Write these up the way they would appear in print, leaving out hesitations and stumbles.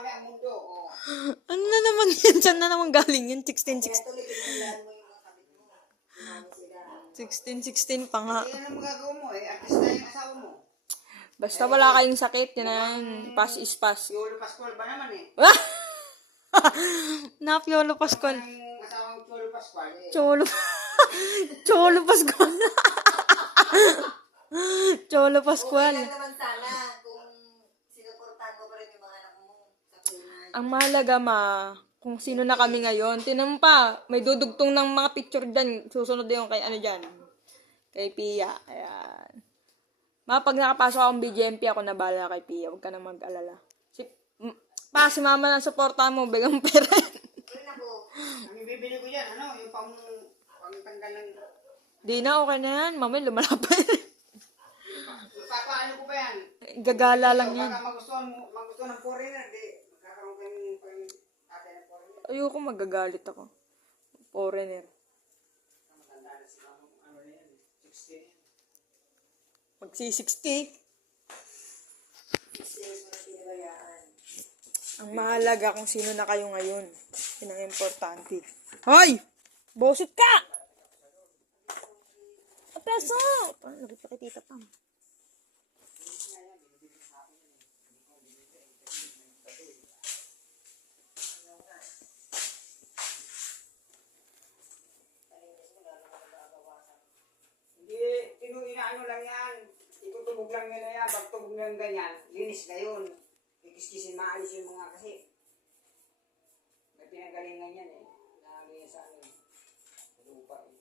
kami ang mundo. Oh. Ano na naman yan? Saan na naman galing yun? 16 pa nga. Yan ang magagawa mo eh. Artista yung asawa mo. Basta wala kayong sakit, yan na yun. Pass is pass. Yolo Pascual ba naman eh? Na Piolo Pascual. Ang asawang Cholo Pascual eh. Cholo. Cholo Pascual. Cholo Pascual. Okay lang naman sana kung sinuportahan mo pa rin yung mga anak mo sa tunan. Ang mahalaga kung sino na kami ngayon. Tinan mo pa, may dudugtong ng mga picture dyan. Susunod yung kay ano dyan. Kay Pia. Ayan. Pag nakapasok akong BGMP, ako na bahala kay Pia. Huwag ka na mag-alala. Si mama lang suporta mo, bigang pera. Ang ibibili ko yan, ano, yung pangtanggal ng... Di na, okay na yan. Mamay, lumalapay. Papaano ko ba yan? Gagala lang yan. Baka magustuhan ng foreigner, di magkakaroon kayo ng ate ng foreigner. Ayoko, magagalit ako. Foreigner. Matanda na sila, ano na yan, 60. Magsi-60. Ang mahalaga kung sino na kayo ngayon. Yun ang importante. Hoy! Bosit ka! Apeso! Paano lagi pa kay Tita Pam? Hindi, inaano lang yan. Ikutubog lang nila yan. Pag tubog ng ganyan, linis na yun. Ikiskisin, maalis yung mga kasi. May pinagalingan yan eh. Nakagaya sa ano eh. Sa lupa eh.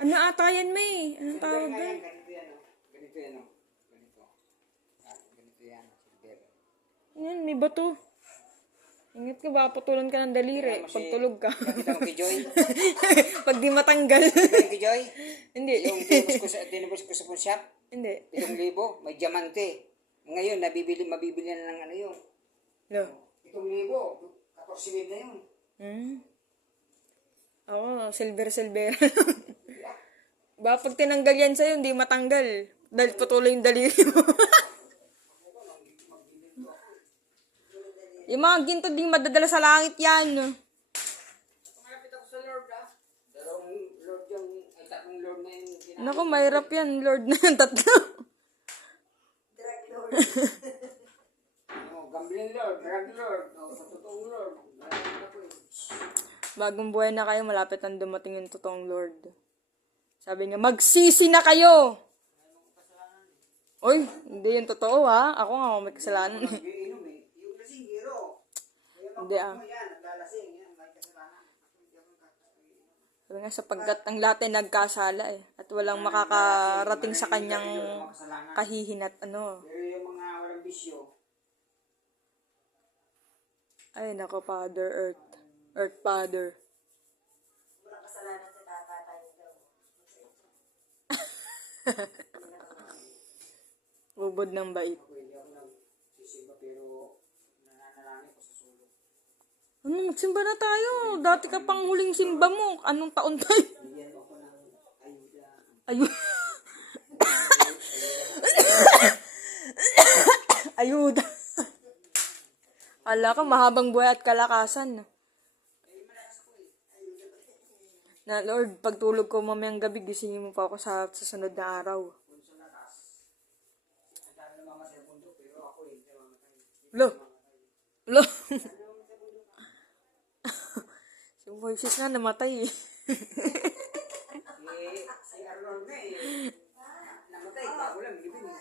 Ano ata yan, May? Anong tawag doon? Ganito yan oh. Ganito yan oh. Ganito. Ganito yan. Silver. Yan, may bato. Ingat ka, baka putulan ka ng daliri. Pag tulog ka. Nakita mo kay Joy? Pag di matanggal. Nakita kay Joy? Hindi. Yung tinubos ko sa pawn shop? Hindi. 7,000. May diamante. Ngayon, mabibili na ng ano yun. No. 7,000. 14,000 na yun. Ako, silver. Ba, pag tinanggal yan sa'yo, hindi matanggal. Dahil patuloy yung daliri mo. Yung mga ginto, di madadala sa langit yan. Malapit ako sa Lord ah. Dalawang Lord yung, ay tatlong Lord na yun. Naku, mahirap yan. Lord na yan, tatlo. Drug lord. Gambling Lord, drug Lord, sa totoong Lord. Malapit ako eh. Bagong buhay na kayo, malapit nang dumating yung totoong Lord. Sabi nga, magsisi na kayo! Oy, hindi yung totoo ha. Ako nga may kasalanan. Iinom eh. Yung lasing, hero. Hindi ah. Yan, naglalasing. Yan, may kasalanan. Sabi nga, sapagkat ang lahat ay nagkasala eh. At walang makakarating sa kanyang kahihinat ano. Pero yung mga walang bisyo, Ay, nako, Father Earth. Earth Father. Walang kasalanan sa tatay daw. Ubod ng bait. pwede ako nagsisimba pero nananalangin ko sa sulok. Ano, magsimba na tayo. Dati ka pang huling simba mo. Anong taon tayo? Bigyan ako ng ayuda. Ayun. Ayuda. Ala ka, mahabang buhay at kalakasan. Na Lord, pagtulog ko mamayang gabi, gisingin mo pa ako sa sunod na araw. Lo. Lo. Si Moises na namatay eh. Si Arnold na eh. Namatay, bago lang, libin eh.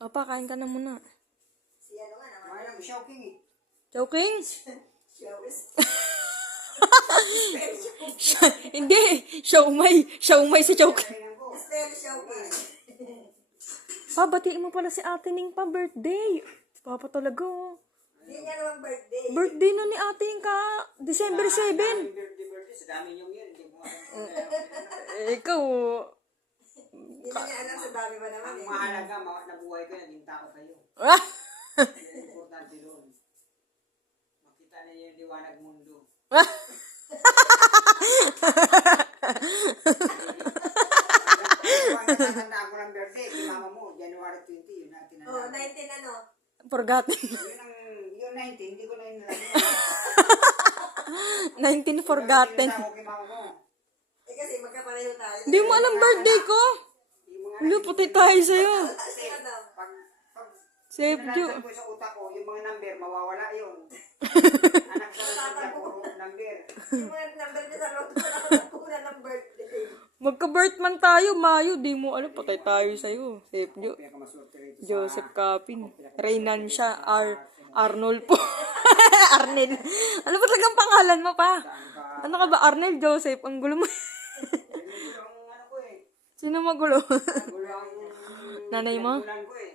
Papa, kain ka na muna. Si ano nga naman. Mayroon, Shawking eh. Joking? Showers. Hindi. Siomay. Siomay si Joking. Kailan ko. Estelle Showking. Pa, batiin mo pala si Ate Ning pa birthday. Papa talaga. Oh. Hindi niya naman birthday. Birthday na ni Ate Ning ka. December 7. Birthday, sa dami yung yan. Hindi mo Ikaw. Hindi niya alam sa dami ba naman ang eh. mahalaga, nabuhay ko, naging tao kayo. Ah! Yan ang importante doon. Makita na yung liwanag mundo. ang natatandaan ko ng birthday, kay mama mo, January 20, yun ang Oh, tinandaan. 19 ano? Forgotten. Yung 19, hindi ko na yun nalagyan. 19 forgotten. Ako kay mama mo. Eh kasi magkapareho tayo. Hindi mo alam birthday ko. Yung mga Wala, pati tayo sa'yo. Kasi ano? pag Save you. nalatan ko sa utak ko, yung mga number, mawawala yun. Anak sa utak ko, number. Yung mga number niya sa road ko lang kuna ng birthday. Magka-birth man tayo, Mayo. Di mo alam, patay tayo sa'yo. Save you. Pinakamaswerte rito sa... Joseph Capin. Reynan siya. Arnold po. Arnel. Ano ba talagang pangalan mo pa? Ano ka ba? Arnel Joseph. Ang gulo mo. Yung ano ko eh. Sino magulo? Gulo ang... Nanay mo? Gulan ko eh.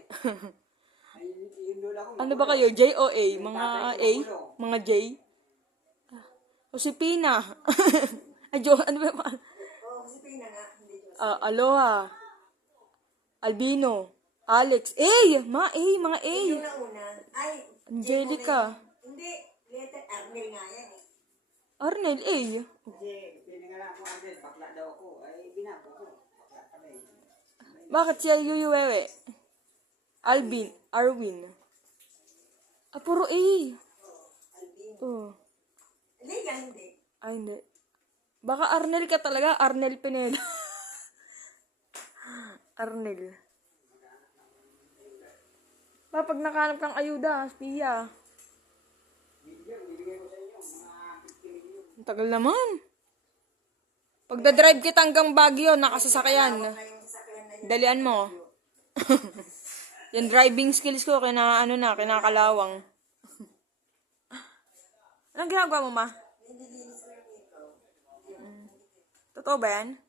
Ay, yung lola ko. Ano ba kayo? J o A? Mga A? Mga J? Josepina. Ay, ano ba yung Oh, kasi Pina nga. Hindi Diyos. Aloha. Albino. Alex. A! Mga A. Mga A. Yung nauna. Ay. Angelica. Hindi. Letter Arnel nga yan eh. Arnel A. Kasi pinangalan ko Andres, bakla daw ako. Ay, binago ko. Bakla pala eh. Bakit siya Yuyuwewe? Alvin. Arwin. Puro A. Albino. Oh. Legal hindi. Ay, hindi. Baka Arnel ka talaga. Arnel Pineda. Arnel. Pag nakahanap kang ayuda, Pia. Ang tagal naman. Pagdadrive kita hanggang Baguio, nakasasakyan. Kaya yung sasakyan na yun. Dalian mo. Yan driving skills ko, kinakalawang. Anong ginagawa mo, ma? Nililinis ko yung ikaw. Totoo ba yan?